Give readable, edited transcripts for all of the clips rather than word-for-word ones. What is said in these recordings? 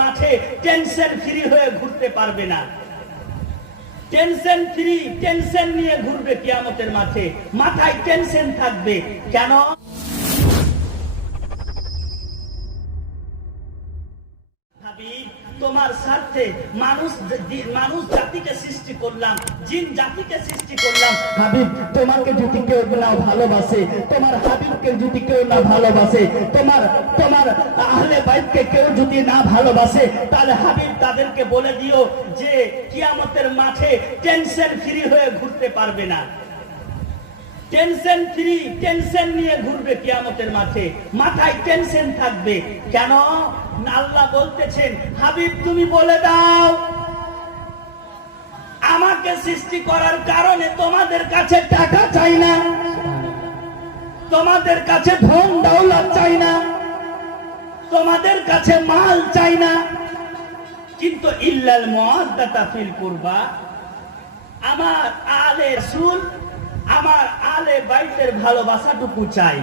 মাঠে tension free হয়ে ঘুরতে পারবে না। টেনশন ফ্রি, টেনশন নিয়ে ঘুরবে কিয়ামতের মাঠে, মাথায় টেনশন থাকবে। কেন? তোমার স্বার্থে মানুষ জাতিকে সৃষ্টি করলাম, জিন জাতিকে সৃষ্টি করলাম। হাবিব, তোমাকে যদি কেউ না ভালোবাসে, তোমার হাবিবকে যদি কেউ না ভালোবাসে, তোমার আহলে বাইতকে কেউ যদি না ভালোবাসে, তাহলে হাবিব তাদেরকে বলে দিও যে কিয়ামতের মাঠে টেনশন ফ্রি হয়ে ঘুরতে পারবে না। টেনশন ফ্রি, টেনশন নিয়ে ঘুরবে কিয়ামতের মাঠে, মাথায় টেনশন থাকবে। কেন? আল্লাহ বলতেছেন, হাবিব তুমি বলে দাও, আমাকে সৃষ্টি করার কারণে তোমাদের কাছে টাকা চাই না, তোমাদের কাছে ধন দৌলত চাই না, তোমাদের কাছে মাল চাই না, কিন্তু ইল্লাল মুআদ্দাতা ফিল কুরবা, আমার আলে রাসূল, আমার আলে বাইতের ভালোবাসাটুকু চাই।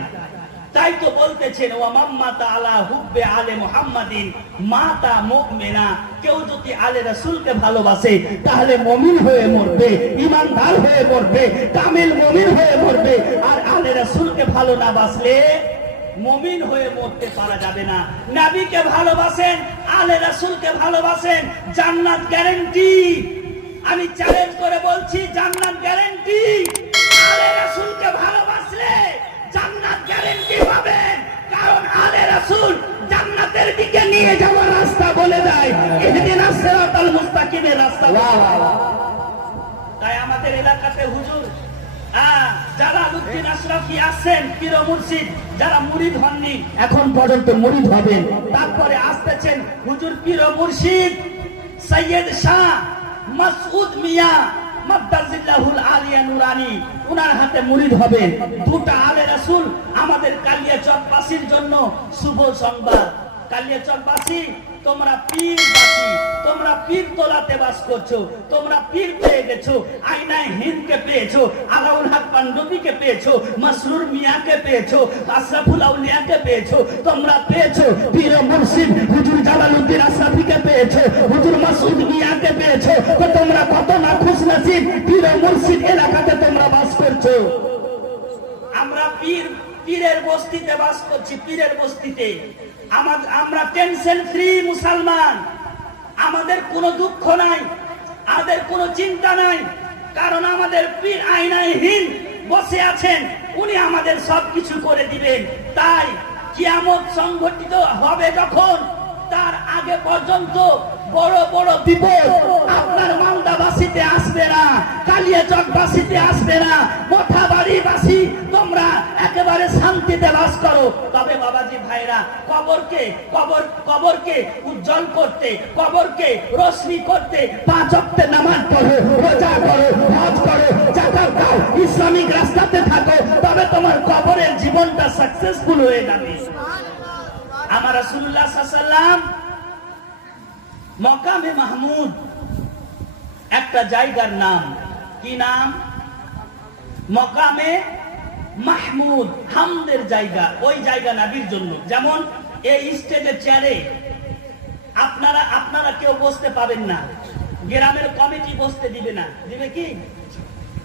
তাই তো বলতেছেন, ওয়া মাম্মাতা আলা হুব্বে আলে মুহাম্মাদিন মাতা মুমিনা, কেউ যদি আলে রাসূলকে ভালোবাসে তাহলে মুমিন হয়ে মরবে, ঈমানদার হয়ে মরবে, কামিল মুমিন হয়ে মরবে। আর আলে রাসূলকে ভালো না বাসলে মুমিন হয়ে মরতে পারা যাবে না। নবীকে ভালোবাসেন, আলে রাসূলকে ভালোবাসেন, জান্নাত গ্যারান্টি। আমি চ্যালেঞ্জ করে বলছি, জান্নাত গ্যারান্টি। আলে রাসূলকে ভালোবাসলে জান্নাত গ্যারান্টি পাবেন, কারণ আলে রাসূল জান্নাতের দিকে নিয়ে যাওয়ার রাস্তা বলে দেয়, ইহদিনাস সিরাতাল মুস্তাকিমের রাস্তা। তাই আমাদের এলাকাতে হুজুর জালালউদ্দিন আশরাফি আছেন, পীর মুর্শিদ, যারা মুরিদ হননি এখন পর্যন্ত মুরিদ হবেন, তারপরে আসতেছেন হুজুর পীর মুর্শিদ সৈয়দ শাহ মাসউদ মিয়া মাদ্দাজিল্লাহুল আলিয়া নুরানি, উনার হাতে মুরিদ হবেন। দুটা আলে রাসূল আমাদের কালিয়াচকবাসীর জন্য শুভ সংবাদ। কালিয়াচকবাসী, তোমরা পীরবাসী, তোমরা পীর তোলাতে বাস করছো, তোমরা পীর পেয়ে গেছো, আইনায় হিন্দকে পেয়েছো, আলাউল হক পান্ডবীকে পেয়েছো, মাসরুর মিয়াকে পেয়েছো, আশরাফুল আউলিয়াকে পেয়েছো, তোমরা পেয়েছো পীর মুর্শিদ হুজুর জালালউদ্দিন আশরাফিকে পেয়েছো, হুজুর মাসউদ মিয়াকে পেয়েছো। তো তোমরা কত না খুশনসিব, পীর মুর্শিদ এলাকাতে তোমরা বাস করছো। আমরা পীরের বস্তিতে বাস করছি, পীরের বস্তিতে। আমরা টেনশন ফ্রি মুসলমান, আমাদের কোনো দুঃখ নাই, আমাদের কোনো চিন্তা নাই, কারণ আমাদের পীর আইনায় হিন্দ বসে আছেন, উনি আমাদের সবকিছু করে দিবেন। তাই কিয়ামত সংঘটিত হবে যখন, তার আগে পর্যন্ত বড় বড় বিপদ আপনার মালদাবাসীতে আসবে না, কালিয়াচকবাসীতে আসবে না, মোথাবাড়িবাসী তোমরা একেবারে শান্তিতে বাস করো। তবে বাবাজি ভাইরা, কবরকে উজ্জ্বল করতে, কবরকে রোশনি করতে 5 ওয়াক্ত নামাজ পড়ো, রোজা করো, হজ করো, যাকাত দাও, ইসলামিক রাস্তাতে থাকো, তবে তোমার কবরের জীবনটা সাকসেসফুল হয়ে যাবে। আমার রাসূলুল্লাহ সাল্লাল্লাহু আলাইহি ওয়াসাল্লাম মকামে মাহমুদ একটা জায়গার নাম, কি নাম? মকামে মাহমুদ, হামদের জায়গা। ওই জায়গা নবীর জন্য। যেমন এই স্টেজের চেয়ারে আপনারা কেউ বসতে পাবেন না, গ্রামের কমিটি বসতে দিবে না, দিবে কি?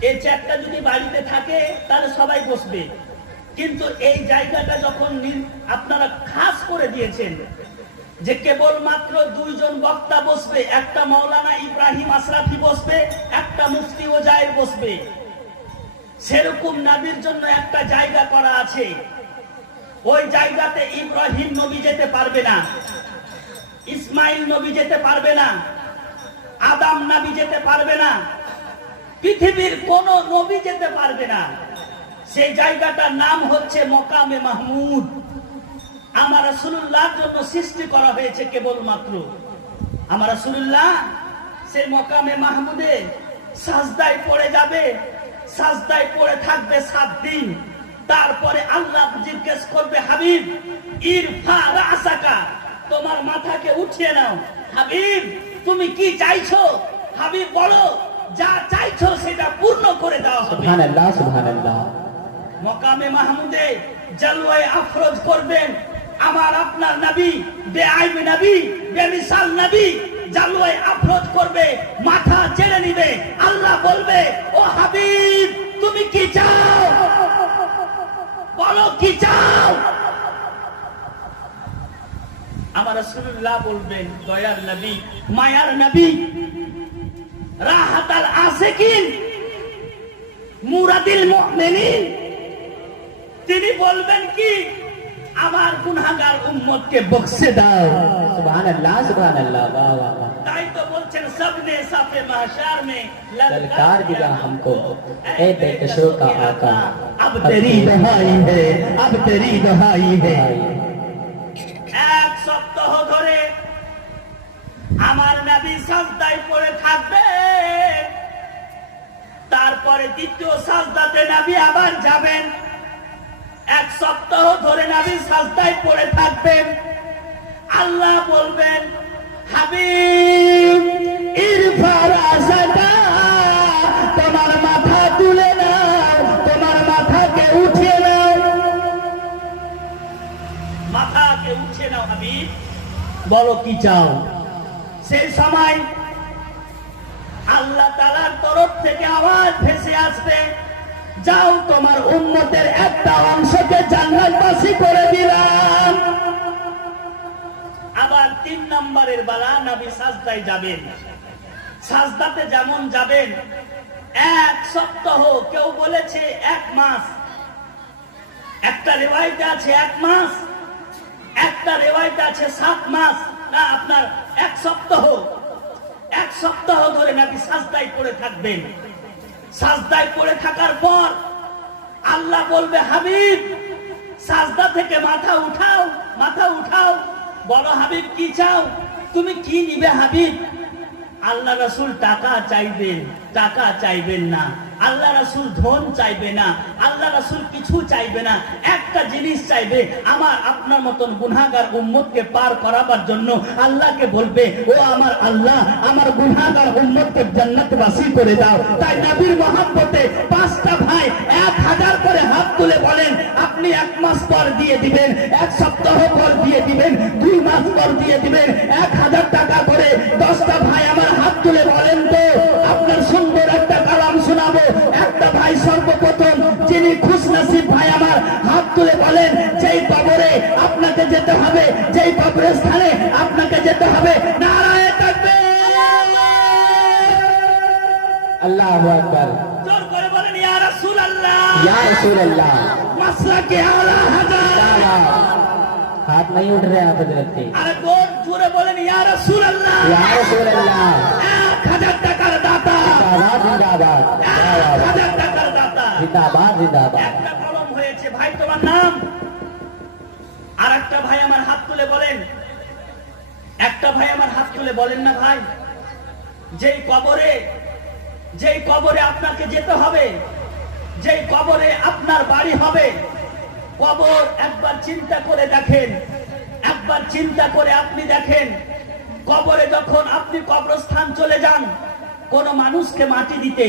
এই চেয়ারটা যদি বাড়িতে থাকে তাহলে সবাই বসবে, কিন্তু এই জায়গাটা যখন আপনারা খাস করে দিয়েছেন যে কেবল মাত্র 2 জন বক্তা বসবে, একটা মাওলানা ইব্রাহিম আশরাফি বসবে, একটা মুফতি ওজায়ের বসবে, সেরকম নবীর জন্য একটা জায়গা করা আছে। ওই জায়গাতে ইব্রাহিম নবী যেতে পারবে না, ইসমাইল নবী যেতে পারবে না, আদম নবী যেতে পারবে না, পৃথিবীর কোন নবী যেতে পারবে না। সেই জায়গাটার নাম হচ্ছে মকামে মাহমুদ। আমার রাসূলুল্লাহর জন্য সৃষ্টি করা হয়েছে কেবলমাত্র। আমার রাসূলুল্লাহ সেই মকামে মাহমুদে সাজদায় পড়ে যাবে, সাজদায় পড়ে থাকবে 7 দিন। তারপরে আল্লাহ জিজ্ঞেস করবে, হাবিব ইরফা রাসাকা, তোমার মাথাকে উঠিয়ে নাও। হাবিব তুমি কি চাইছো? হাবিব বলো, যা চাইছো সেটা পূর্ণ করে দেওয়া হবে। সুবহানাল্লাহ, সুবহানাল্লাহ। মকামে মাহমুদে জালওয়ায়ে আফরোজ করবেন, আমার আপনার নবী বেআইব নবী, বেমিসাল নবী জালুয়ায় আফরোজ করবে, মাথা ছেড়ে নিবে। আল্লাহ বলবে, ও হাবিব তুমি কি চাও, বলো কি চাও। আমার রাসূলুল্লাহ বলবেন, দয়ার নবী, মায়ার নবী, রাহাতাল আসিকিন, মুরাদিল মুমিনিন, তিনি বলবেন কি, আমার গুনাহগার উম্মতকে বখশে দাও। সুবহানাল্লাহ, সুবহানাল্লাহ, वाह वाह वाह। তাই তো বলছেন, सबने साफे महशर में ललकार दिया हमको ए बेकसों का आका, अब तेरी दहाई है, अब तेरी दहाई है। এক সপ্তাহ ধরে আমার নবী সাজদায় পড়ে থাকবে, তারপরে দ্বিতীয় সাজদাতে নবী আবার যাবেন। এক সপ্তাহ ধরে নবী সাজদায় পড়ে থাকবেন। আল্লাহ বলবেন, হাবিব ইরফা রাসাকা, তোমার মাথা তুলে নাও, তোমার মাথাকে উঠিয়ে নাও, মাথাকে উঠিয়ে নাও হাবিব, বলো কি চাও। সেই সময় আল্লাহ তাআলার তরফ থেকে আওয়াজ ভেসে আসবে, যাও তোমার উম্মতের একটা অংশকে জান্নাতবাসী করে দিলাম। আবার 3 নম্বরের বেলা নবী সাজদায় যাবেন। সাজদাতে যেমন যাবেন, এক সপ্তাহ, কেউ বলেছে 1 মাস, একটা রিওয়ায়েতে আছে 1 মাস, একটা রিওয়ায়েতে আছে 7 মাস, না আপনার 1 সপ্তাহ। 1 সপ্তাহ ধরে নবী সাজদায় পড়ে থাকবেন। সাজদায় পড়ে থাকার পর আল্লাহ বলবে, হাবিব সাজদা থেকে মাথা উঠাও, মাথা উঠাও, বলো হাবিব কি চাও, তুমি কি নিবে হাবিব। আল্লাহ রাসূল টাকা চাইবেন, টাকা চাইবেন না। আল্লাহ রাসূল ধন চাইবে না, আল্লাহ রাসূল কিছু চাইবে না। একটা জিনিস চাইবে, আমার আপনার মতন গুনাহগার উম্মতকে পার করাবার জন্য আল্লাহকে বলবে, ও আমার আল্লাহ, আমার গুনাহগার উম্মতকে জান্নাতবাসী করে দাও। তাই নবীর মহব্বতে 5টা ভাই 1000 করে হাত তুলে বলেন, আপনি 1 মাস পর দিয়ে দিবেন, 1 সপ্তাহ পর দিয়ে দিবেন, 2 মাস পর দিয়ে দিবেন, 1000 টাকা করে। 10টা ভাই আমার হাত তুলে বলেন তো, আপনার সুন্দর একটা কালাম শোনাবো। একটা ভাই সর্বপ্রথম, যিনি খুশনসিব ভাই আমার হাত তুলে বলেন, যেই কবরে আপনাকে যেতে হবে, যেই কবরস্থানে আপনাকে যেতে হবে, নারায়ে তাকবীর, আল্লাহু আকবার। জোর করে বলেন, ইয়া রাসূলুল্লাহ, या रसूल अल्लाह। মাসলাকে আলা হাজার। हाथ नहीं उठ रहे आप हजरत के। আরে জোরে বলেন, ইয়া রাসূলুল্লাহ, या रसूल अल्लाह। 1000 টাকার দাতা, जिंदाबाद, जिंदाबाद, 1000 টাকার দাতা। जिंदाबाद, जिंदाबाद। একটা কলম হয়েছে, ভাই তোমার নাম। আর একটা ভাই আমার হাত তুলে বলেন, একটা ভাই আমার হাত তুলে বলেন না ভাই, যেই কবরে আপনাকে যেতে হবে, যেই কবরে আপনার বাড়ি হবে, কবর একবার চিন্তা করে দেখেন, একবার চিন্তা করে আপনি দেখেন, কবরে যখন আপনি কবরস্থান চলে যান, কোন মানুষকে মাটি দিতে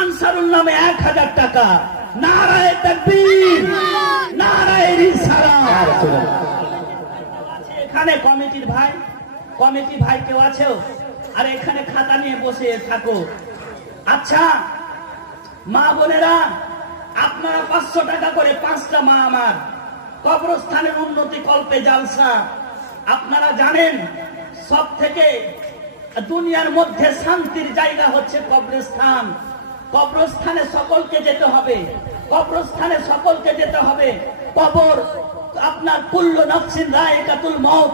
আনসারুল নামে 1000 টাকা। নারায়ে তাকবীর, নারায়ে রিসালাত। या रसूल अल्लाह। এখানে কমিটি ভাই কেউ আছেও? আর এখানে খাতা নিয়ে বসে থাকো। আচ্ছা মা বোনেরা, আপনারা 500 টাকা করে, 5টা মা আমার, কবরস্থানের উন্নতি কল্পে জালসা। আপনারা জানেন সব থেকে দুনিয়ার মধ্যে শান্তির জায়গা হচ্ছে কবরস্থান। কবরস্থানে সকলকে যেতে হবে, কবরস্থানে সকলকে যেতে হবে। কবর আপনার কুল্লু নাফসিন যায়কাতুল মউত,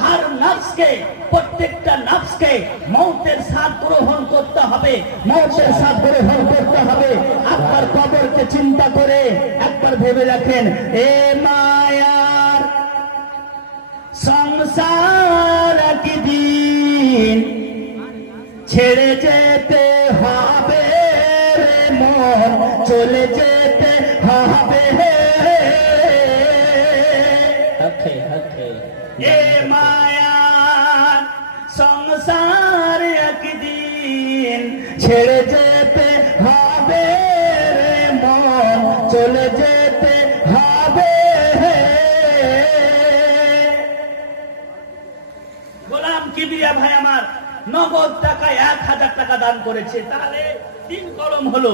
हर नफ्स के, प्रत्येकটা नफ्सকে মওতের স্বাদ গ্রহণ করতে হবে, মওতের স্বাদ গ্রহণ করতে হবে। আপনার কবরকে চিন্তা করে একবার ভেবে রাখেন, এ মায়ার সংসার একদিন ছেড়ে যেতে হবে রে মন, চলে যেতে হবে। हके हके এ মায়ার সংসার একদিন ছেড়ে যেতে হবে রে মন, চলে যেতে হবে কিবরিয়া ভাই আমার নগদ টাকায় 1000 টাকা দান করেছে, তাহলে দিন কলম হলো।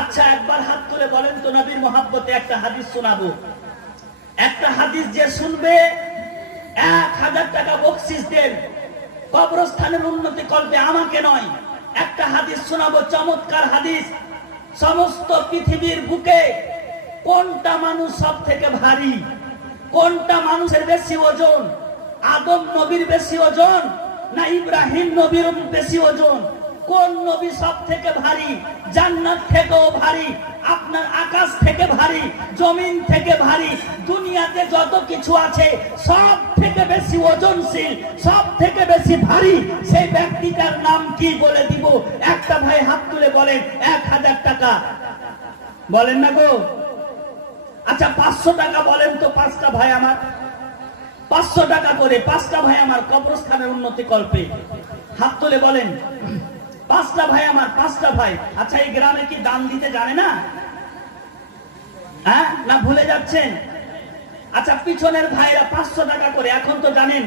আচ্ছা একবার হাত তুলে বলেন তো, নবীর মহব্বতে একটা হাদিস শোনাবো। একটা হাদিস যে শুনবে 1000 টাকা বকশিশ দেন, কবরস্থানের উন্নতি করবে, আমাকে নয়। একটা হাদিস শোনাবো, চমৎকার হাদিস। সমস্ত পৃথিবীর বুকে কোনটা মানুষ সব থেকে ভারী, কোনটা মানুষের বেশি ওজন? আদম নবীর বেশি ওজন না ইব্রাহিম নবীর বেশি ওজন? কোন নবী সব থেকে ভারী? জান্নাত থেকেও ভারী, আপনার আকাশ থেকে ভারী, জমিন থেকে ভারী, দুনিয়াতে যত কিছু আছে সব থেকে বেশি ওজনশীল, সব থেকে বেশি ভারী সেই ব্যক্তিটার নাম কি বলে দিব? একটা ভাই হাত তুলে বলেন 1000 টাকা। বলেন না গো? আচ্ছা 500 টাকা বলেন তো, 5টা ভাই আমার 500 টাকা করে, 5টা ভাই আমার কবরস্থানের উন্নতি কল্পে হাত তুলে বলেন। 5টা ভাই আমার, 5টা ভাই। আচ্ছা এই গ্রামে কি দান দিতে জানে না? হ্যাঁ না ভুলে যাচ্ছেন? আচ্ছা পিছনের ভাইরা 500 টাকা করে। এখন তো জানেন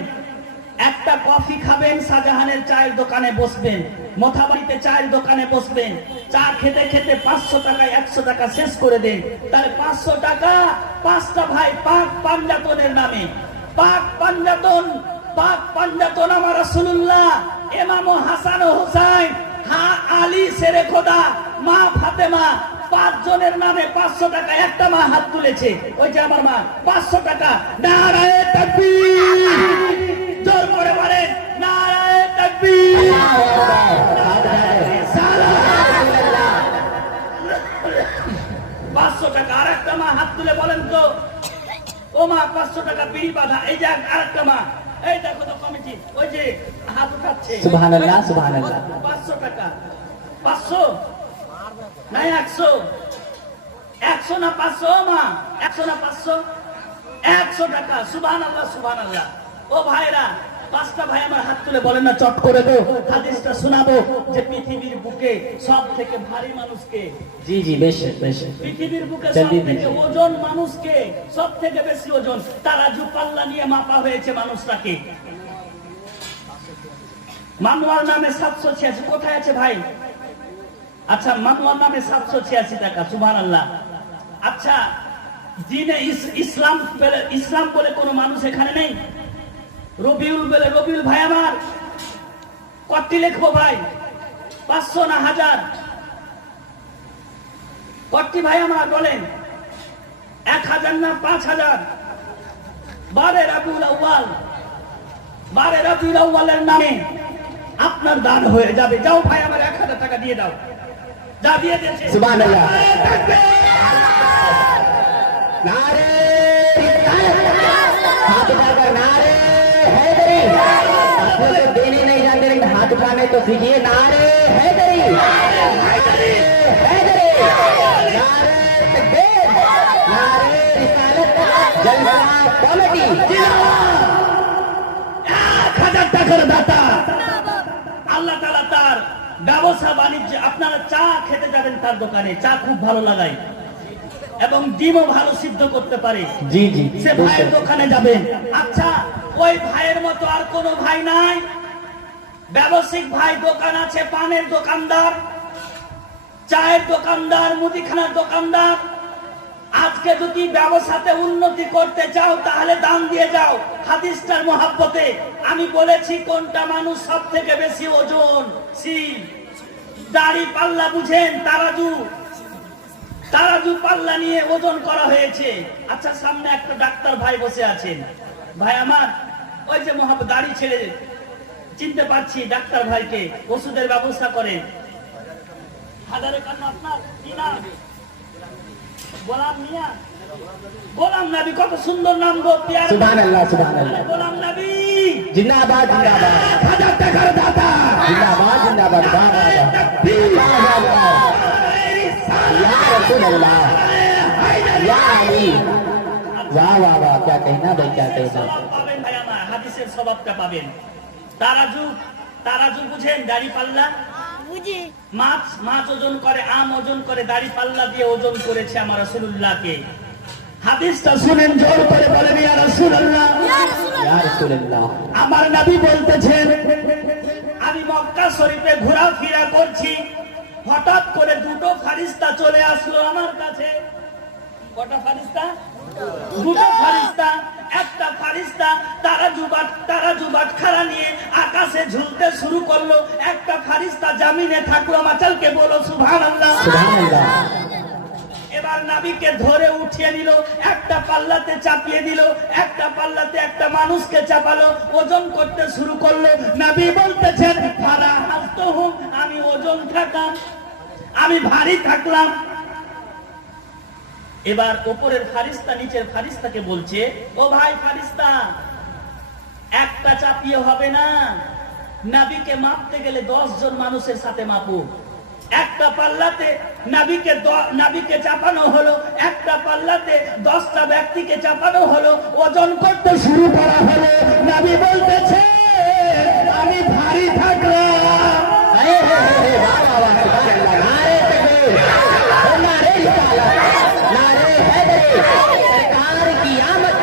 একটা কফি খাবেন, শাহজাহানের চায়ের দোকানে বসবেন, মোথাবাড়িতে চায়ের দোকানে বসবেন, চা খেতে খেতে 500 টাকায় 100 টাকা শেষ করে দেন। তাহলে 500 টাকা 5টা ভাই পাক পাঞ্জাতনের নামে। পাক পাঞ্জাতন, পাক পাঞ্জাতন আমার রাসূলুল্লাহ, ইমাম হাসান ও হুসাইন, আলী শেরে খোদা, মা ফাতেমা, 5 জনের নামে 500 টাকা। একটা মা হাত তুলেছে, ওই যে আমার মা, 500 টাকা। নারায়ে তাকবীর, জোর করে বলেন নারায়ে তাকবীর। 500 টাকা। আর একটা মা হাত তুলে বলেন তো, ও মা 500 টাকা বিড়ি বাঁধা। এই যে আরেকটা মা, এই দেখো তো কমিটি, ওই যে হাত উঠাচ্ছে। সুবহানাল্লাহ, সুবহানাল্লাহ। 500 টাকা। 500 না 100? 100 না 500? মা 100 না 500? 100 টাকা। সুবহানাল্লাহ, সুবহানাল্লাহ। ও ভাইরা 5টা ভাই আমার হাত তুলে বলেন না, চট করে দো হাদিসটা শোনাবো যে পৃথিবীর বুকে সব থেকে ভারী মানুষকে। জি জি, বেশ বেশ। পৃথিবীর বুকে সব জলদি থেকে দিন। ওজন মানুষকে, সব থেকে বেশি ওজন। তারাজু পাল্লা নিয়ে মাপা হয়েছে মানুষটাকে। মানুয়ার নামে 786। কোথায় আছে ভাই? আচ্ছা মানুয়ার নামে 786 টাকা। সুবহানাল্লাহ। আচ্ছা দিনে ইসলাম বলে কোন মানুষ এখানে নেই? রবিউল বলে, রবিউল ভাই আমার কটি লিখবো ভাই? 500 না 1000? কটি ভাই আমার বলেন? 1000 না 5000? 12 রবিউল আউয়াল, 12 রবিউল আউয়ালের নামে আপনার দান হয়ে যাবে। যাও ভাই আমার 1000 টাকা দিয়ে দাও। যা দিয়ে দিয়েছে। সুবহানাল্লাহ। नारे हाथ उठाकर नारे हैदरी। आप लोग तो देने नहीं जानते, लेकिन हाथ उठाने तो सीखिए। नारे हैदरी, हैदरी, हैदरी, नारे तकबीर, नारे रिसालत, जलसा कमेटी। 1000 টাকার দাতা। আল্লাহ তাআলা তার ব্যবসা বাণিজ্য, আপনারা চা খেতে যাবেন তার দোকানে, চা খুব ভালো লাগায় এবং ডিমও ভালো সিদ্ধ করতে পারে। জি জি, সে ভাইয়ের দোকানে যাবেন। আচ্ছা ওই ভাইয়ের মতো আর কোন ভাই নাই? ব্যবসায়িক ভাই দোকান আছে, পানের দোকানদার, চায়ের দোকানদার, মুদিখানার দোকানদার। আজকে যদি ব্যবসাতে উন্নতি করতে চাও তাহলে দান দিয়ে যাও। হাদিসটার মহব্বতে আমি বলেছি কোনটা মানুষ সব থেকে বেশি ওজনশীল। দাড়ি পাল্লা বুঝেন? তারাজু, তারাজু পাল্লা নিয়ে ওজন করা হয়েছে। আচ্ছা সামনে একটা ডাক্তার ভাই বসে আছেন। ভাই আমার ওই যে দাড়ি ছেড়ে, চিনতে পারছি ডাক্তার ভাইকে, ওষুধের ব্যবস্থা করেন। হাজারে কান্না আপনার কি নাম? গোলাম মিয়া, গোলাম নবী। কত সুন্দর নাম গো। সুবহানাল্লাহ, সুবহানাল্লাহ। গোলাম নবী जिंदाबाद, जिंदाबाद। 1000 টাকার দাতা। जिंदाबाद, जिंदाबाद। वाह, वाह, वाह, वाह। या रसूल अल्लाह, या अली। वाह वाह वाह, क्या कहना भाई, क्या कहना। সওয়াব পাবেন ভাই আমার, হাদিসের সওয়াবটা পাবেন। তারাজু, তারাজু বুঝেন? দাড়ি পাল্লা বুঝি। মাছ ওজন করে, আম ওজন করে, দাড়ি পাল্লা দিয়ে ওজন করেছে আমার রাসূলুল্লাহকে। হাদিসটা শুনেন, জোর করে বলেন ইয়া রাসূলুল্লাহ। ইয়া রাসূলুল্লাহ। আমার নবী বলতেছেন, আমি মক্কা শরীফে ঘোরাফেরা করছি, হঠাৎ করে দুটো ফারিস্তা চলে আসলো আমার কাছে। কটা ফারিস্তা? দুটো ফারিস্তা। একটা ফারিস্তা তারাজু বাটখারা নিয়ে আকাশে ঝুলতে শুরু করলো, একটা ফারিস্তা জামিনে থাকলো। মাচালকে বলো সুবহানাল্লাহ। সুবহানাল্লাহ। এবার নবীকে ধরে উঠিয়ে নিল, একটা পাল্লাতে চাপিয়ে দিল, একটা পাল্লাতে একটা মানুষকে চাপালো, ওজন করতে শুরু করলো। নবী বলতেছেন, ফারা হাসতুহুম, আমি ওজন থাকলাম, আমি ভারী থাকলাম। এবার উপরের ফারিস্তা নিচের ফারিস্তাকে বলছে, ও ভাই ফারিস্তা, একটা চাপিয়ে হবে না, নবীকে মাপতে গেলে 10 জন মানুষের সাথে মাপো। একটা পাল্লাতে নবীকে চাপানো হলো, একটা পাল্লাতে 10টা ব্যক্তিকে চাপানো হলো, ওজন করতে শুরু করা হলো। নবী বলতেছে, আমি ভারী থাকলাম। सरकार की आमद,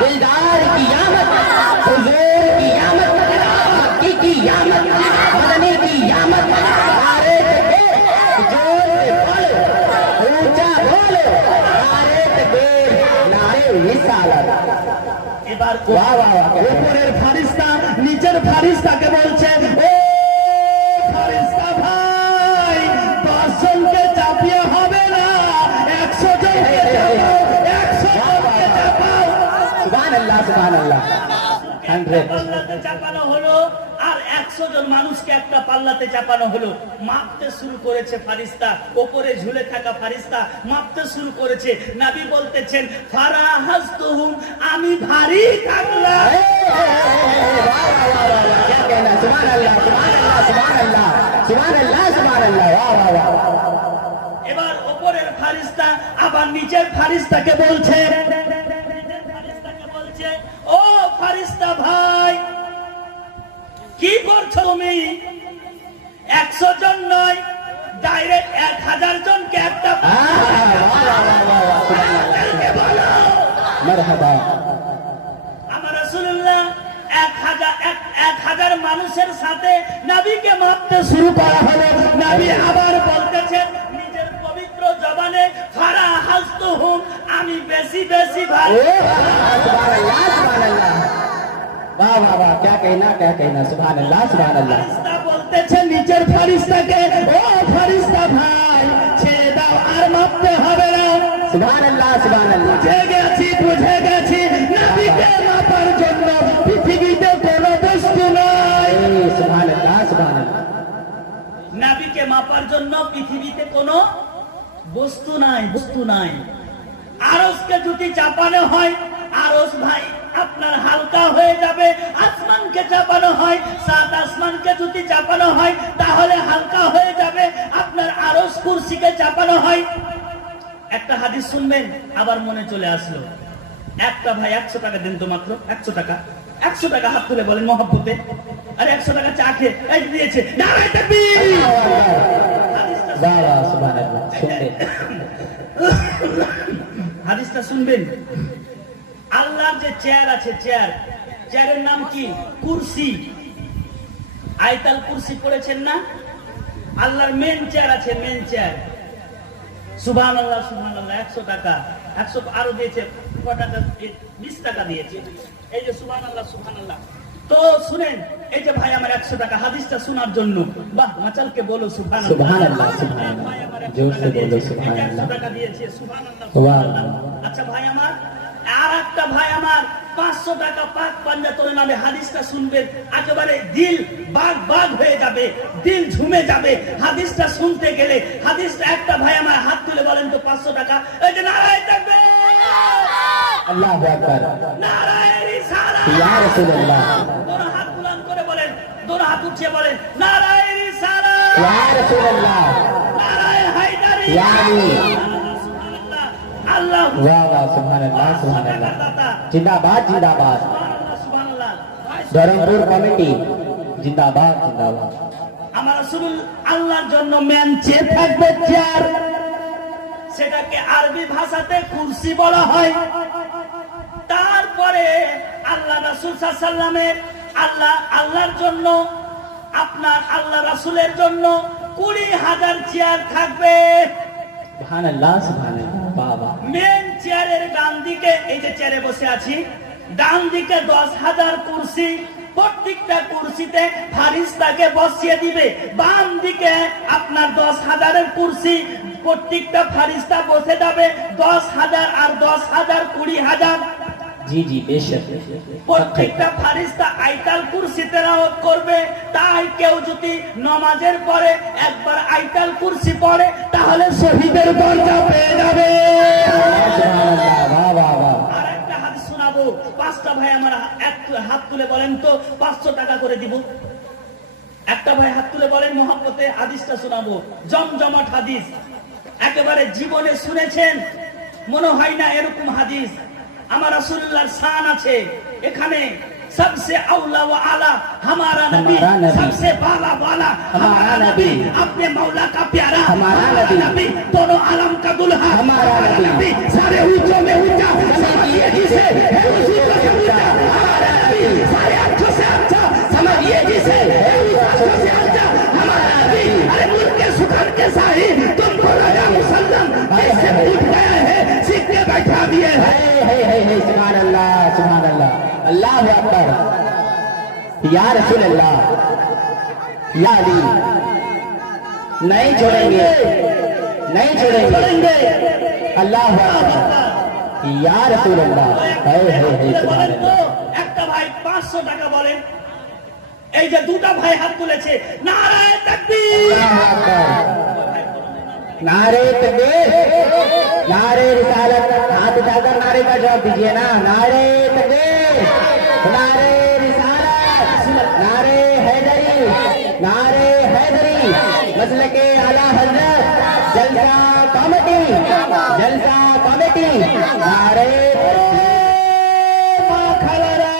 दिलदार की आमद, हुजूर की आमद, मक्की की आमद, मदनी की आमद। नारे तकबीर, जोर से बोलो, ऊंचा बोलो, नारे तकबीर, नारे रिसालत। এবার वाह वाह वाह। উপরের ফারিস্তা নিচের ফারিস্তাকে বলছে, ও ফারিস্তা ভাই, 10 জনকে চাপিয়ে হবে না, 100 জনকে চাপাও, 100 জনকে চাপাও। सुभान अल्लाह, सुभान अल्लाह। 100 পাল্লাতে চাপানো হলো, আর 100 জন মানুষকে একটা পাল্লাতে চাপানো হলো। মাপতে শুরু করেছে ফারিস্তা, উপরে ঝুলে থাকা ফারিস্তা মাপতে শুরু করেছে। নবী বলতেছেন, ফারা হাসতুহুম, আমি ভারী থাকলাম। क्या कहना, सुभान अल्लाह, सुभान अल्लाह, सुभान अल्लाह, सुभान अल्लाह, सुभान अल्लाह। वाह वाह वाह। এবার উপরের ফারিস্তা আবার নিচের ফারিস্তাকে বলছে, নিচের ফারিস্তাকে বলছে, ও ফারিস্তা ভাই, কি করছো তুমি? 100 জন নয়, ডাইরেক্ট 1000 জনকে একটা मरहबा। আমার রাসূলুল্লাহ 1000 মানুষের সাথে নবীকে মাপতে শুরু করা হলো। নবী আবার বলতেছেন নিজের পবিত্র জবানে, ফারা হাসতুহুম, আমি বেশি বেশি ভাই। सुभान अल्लाह, सुभान अल्लाह। वाह वाह वाह। क्या कहना, सुभान अल्लाह, सुभान अल्लाह। ফারিস্তা বলতেছে নিচের ফারিস্তাকে, ও ফারিস্তা ভাই, ছেড়ে দাও, আর মাপতে হবে না। सुभान अल्लाह, सुभान अल्लाह। বুঝে গেছি নবীকে মাপার জন্য পৃথিবীতে কোনো বস্তু নাই। सुभान अल्लाह, सुभान अल्लाह। নবীকে মাপার জন্য পৃথিবীতে কোনো বস্তু নাই। আরশকে যদি চাপানো হয়, আরশ ভাই আপনার হালকা হয়ে যাবে। আসমানকে চাপানো হয়, 7 আসমানকে যদি চাপানো হয় তাহলে হালকা হয়ে যাবে। আপনার আরশ কুরসিকে চাপানো হয়। একটা হাদিস শুনবেন, আবার মনে চলে আসলো। একটা ভাই 100 টাকা দেন তো, মাত্র 100 টাকা। 100 টাকা হাত তুলে বলেন মহব্বতে, আরে 100 টাকা চা খেয়ে এই দিয়েছে, নারায়ে তাকবীর। হাদিসটা वाह वाह, सुभान अल्लाह। सुन ले। হাদিসটা শুনবেন। আল্লাহর যে চেয়ার আছে, চেয়ারের নাম কি? কুরসি। আয়াতুল কুরসি পড়েছেন না? আল্লাহর মেন চেয়ার আছে, মেন চেয়ার। সুবহানাল্লাহ, সুবহানাল্লাহ। 100 টাকা, 100 আরো দিয়েছে। কত টাকা? 20 টাকা দিয়েছে। এই যে সুবহানাল্লাহ, সুবহানাল্লাহ। তো শুনেন, এই যে ভাই আমার 100 টাকা, হাদিসটা শোনার জন্য। বাহ, মাচালকে বলো সুবহানাল্লাহ, সুবহানাল্লাহ, সুবহানাল্লাহ। ভাই আমার 100 জোর টাকা से बोलो দিয়েছে, সুবহানাল্লাহ। 100 টাকা দিয়েছে। সুবহানাল্লাহ, সুবহানাল্লাহ। সুবহানাল্লাহ। আচ্ছা ভাই আমার, আর একটা ভাই আমার 500 টাকা পাক পাঞ্জা তোলে নামে। হাদিসটা শুনবেন, একেবারে দিল বাগ হয়ে যাবে, দিল ঝুমে যাবে হাদিসটা শুনতে গেলে। হাদিসটা একটা ভাই আমার হাত তুলে বলেন তো 500 টাকা। এই যে নারায়ে তাকবীর, अल्लाह अकबर। নারায়ে রিসালাত। या रसूल अल्लाह। दोनों हाथ बुलंद করে বলেন, दोनों हाथ উঠিয়ে বলেন, নারায়ে রিসালাত, या रसूल अल्लाह। নারায়ে হায়দারি। या अली। সুবহানাল্লাহ, আল্লাহ वाह वाह, सुभान अल्लाह, सुभान अल्लाह। जिंदाबाद, जिंदाबाद। সুবহানাল্লাহ। धर्मपुर कमिटी जिंदाबाद, जिंदाबाद। আমার রাসূল আল্লাহর জন্য ম্যান চেয়ে থাকবে চেয়ার। সেটাকে আরবি ভাষাতে কুরসি বলা হয়। তারপরে আল্লাহ রাসূল সাল্লাল্লাহু আলাইহি ওয়াসাল্লামের আল্লাহর জন্য, আপনার আল্লাহ রাসূলের জন্য 20,000 চেয়ার থাকবে। সুবহানাল্লাহ সুবহানাল্লাহ, বাবা। মেন চেয়ারের ডান দিকে, এই যে চেয়ারে বসে আছি, ডান দিকে 10,000 কুরসি, প্রত্যেকটা কুরসিতে ফারিস্তাকে বসিয়ে দিবে। বাম দিকে আপনার 10,000 কুরসি, প্রত্যেকটা ফারিস্তা বসে যাবে। 10,000 আর 10,000 20,000। জি জি, বেশক। প্রত্যেকটা ফারিস্তা আইতাল কুরসি তেলাওয়াত করবে। তাই কেউ যদি নামাজের পরে একবার আইতাল কুরসি পড়ে তাহলে শহীদের দরজা পেয়ে যাবে। সুবহানাল্লাহ, বাহ বাহ বাহ। আর একটা হাদিস শোনাবো। 5টা ভাই আমার হাত তুলে বলেন তো 500 টাকা করে দিব। একটা ভাই হাত তুলে বলেন, মহব্বতে হাদিসটা শোনাবো, জমজমাট হাদিস, একেবারে জীবনে শুনেছেন মনে হয় না এরকম হাদিস। আমার রাসূলুল্লাহর শান আছে এখানে। सबसे औला व आला हमारा नबी, सबसे बाला वाला हमारा नबी, अपने मौला का प्यारा हमारा नबी, दोनों आलम का दुल्हा हमारा नबी, सारे ऊंचों में ऊंचा, समझिए जिसे है उसी को से ऊंचा हमारा नबी, सारे अच्छों से अच्छा, समझिए जिसे है उसी अच्छों से अच्छा हमारा नबी। अरे मुल्क के सुखन के साही तुमको राजा मुसल्लम कैसे उठ गया है, सीख के बैठा दिए है। सुभानअल्लाह सुभानअल्लाह, अल्लाहु अकबर, या रसूल अल्लाह, या अली, नहीं छोड़ेंगे, नहीं छोड़ेंगे, अल्लाहु अकबर, या रसूल अल्लाह। सुभानअल्लाह। একটা ভাই 500 টাকা বলেন। এই যে দুটো ভাই হাত তুলেছে, নারায়ে তাকবীর, नारे तकबीर, नारे रिसालत, हाथ उठाकर नारे का जवाब दीजिए ना। नारे तकबीर, नारे रिसालत, नारे हैदरी, नारे हैदरी, मसलके आला हजरत, जलसा कमेटी, जलसा कमेटी, नारे খালারা,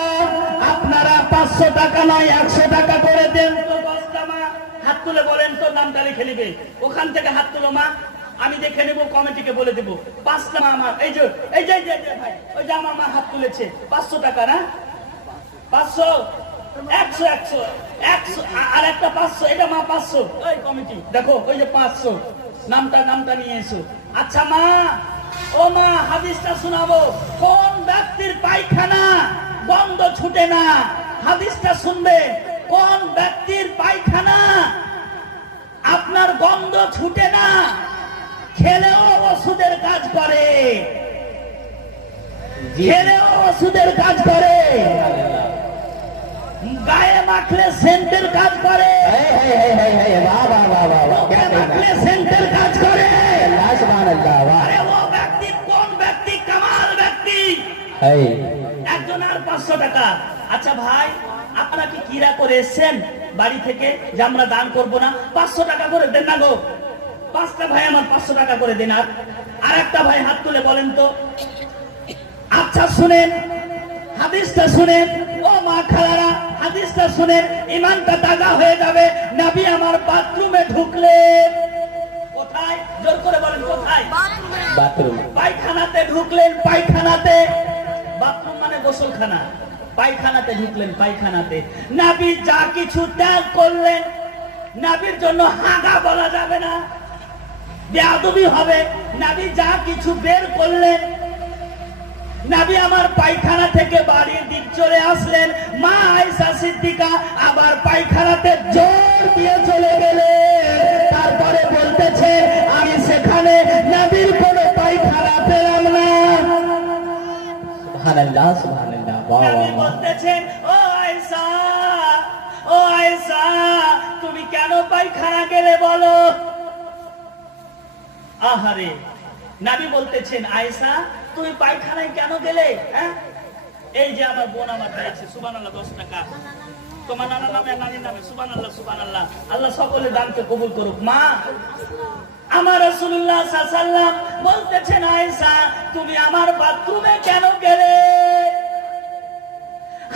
আপনারা 500 টাকা নয় 100 টাকা করে দেন তো। দশটা মা হাত তুলে বলেন তো, নামটা লিখে নিবে। ওখান থেকে হাত তুলো মা, আমি দেখে নেব, কমিটিকে বলে দেব। 5টা মা আমার, এই যে ভাই, ওই যে আমার মা হাত তুলেছে, 500 টাকা না, 500, 100, 100, 100 আর একটা 500, এটা মা 500। ওই কমিটি দেখো, ওই যে 500, নামটা নিয়ে এসো। আচ্ছা মা, ও মা, হাদিসটা শোনাবো। কোন ব্যক্তির পায়খানা গন্ধ ছুটে না, হাদিসটা শুনবে। কোন ব্যক্তির পায়খানা আপনার গন্ধ ছুটে না, খেলেও ওষুধের কাজ করে, খেলেও ওষুধের কাজ করে, গায়ে মাখলে সেন্টের কাজ করে, वाह वाह वाह वाह वाह, क्या মাখলে সেন্টের কাজ করে। अल्लाह सुभानअल्लाह, वाह আরে ও ব্যক্তি কোন ব্যক্তি? কামাল ব্যক্তি। है। একজন আর 500 টাকা। আচ্ছা ভাই, আপনারা কি কিরা করে এসেছেন বাড়ি থেকে যে আমরা দান করব না? 500 টাকা করে দেন না গো। 5টা ভাই আমার 500 টাকা করে দেন। আর একটা ভাই হাত তুলে বলেন তো। আচ্ছা শুনেন, হাদিসটা শুনেন, ও মা খালারা, হাদিসটা শুনেন, ইমানটা তাজা হয়ে যাবে। নবী আমার বাথরুমে ঢুকলেন। কোথায়? জোর করে বলেন কোথায়? বাথরুম। পায়খানাতে ঢুকলেন, পায়খানাতে। বাথরুম মানে গোসলখানা। পায়খানাতে ঢুকলেন, পায়খানাতে। নবী যা কিছু ত্যাগ করলেন, নবীর জন্য হাগা বলা যাবে না, বেয়াদবি হবে। নবী যা কিছু বের করলেন, নবী আমার পায়খানা থেকে বাড়ির দিক চলে আসলেন। মা আয়েশা সিদ্দিকা আবার পায়খানাতে জোর দিয়ে চলে গেলেন। তারপরে বলতেছে, আমি সেখানে নবীর কোনো পায়খানা পেলাম না। সুবহানাল্লাহ সুবহানাল্লাহ, বাহ নবী বাহ বাহ। বলতেছেন, ও আয়েশা, ও আয়েশা, তুমি কেন পায়খানা গেলে বলো? আহারে, নবী বলতেছেন, আয়েশা তুমি পায়খানায় কেন গেলে? হ্যাঁ, এই যে আমার বোন আমার দিয়েছে, সুবহানাল্লাহ, 10 টাকা। তোমার নানার নামে, নানির নামে, সুবহানাল্লাহ সুবহানাল্লাহ। আল্লাহ সকলের দানকে কবুল করুক। মা, আমার রাসূলুল্লাহ সাল্লাল্লাহু আলাইহি ওয়াসাল্লাম বলতেছেন, আয়েশা তুমি আমার বাথরুমে কেন গেলে?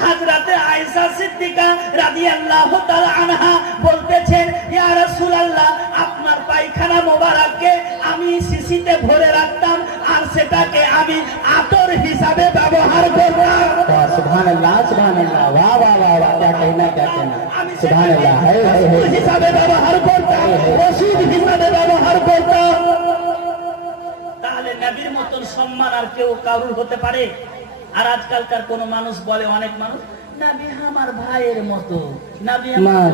হযরতে আয়েশা সিদ্দিকা রাদিয়াল্লাহু তাআলা আনহা বলতেছেন, ইয়া রাসূলুল্লাহ, আপনার পায়খানা মোবারককে আমি শিশিতে ভরে রাখতাম আর সেটাকে আমি আতর হিসাবে ব্যবহার করতাম। वाह सुभान अल्लाह वाह वाह वाह वाह क्या कहना আমি सुभान अल्लाह है ওষুধ হিসাবে ব্যবহার করতাম, ওষুধ হিসাবে ব্যবহার করতাম। তাহলে নবীর মতন সম্মান আর কেউ কারুর হতে পারে? আর আজকালকার কোন মানুষ বলে, অনেক মানুষ, নবী আমার ভাইয়ের মতো, নবী আমার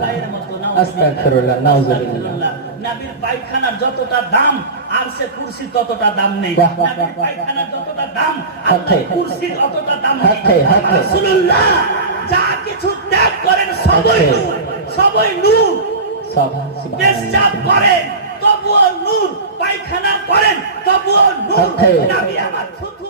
ভাইয়ের মতো। আস্তাগফিরুল্লাহ নাউজুবিল্লাহ। নবীর পায়খানার যতটা দাম আর সে কুরসি ততটা দাম নেই। বাহ, বাহ, নবীর পায়খানার যতটা দাম আর হক হ্যায়। কুরসির অতটা দাম নেই। হক হ্যায়, হক হ্যায়। রাসূলুল্লাহ যা কিছু ত্যাগ করেন সবই হক হ্যায়। নূর, সবই নূর। सुभान পেশাব করেন তবুও নূর, পায়খানা করেন তবুও নূর। হক হ্যায়। নবী আমার থুথু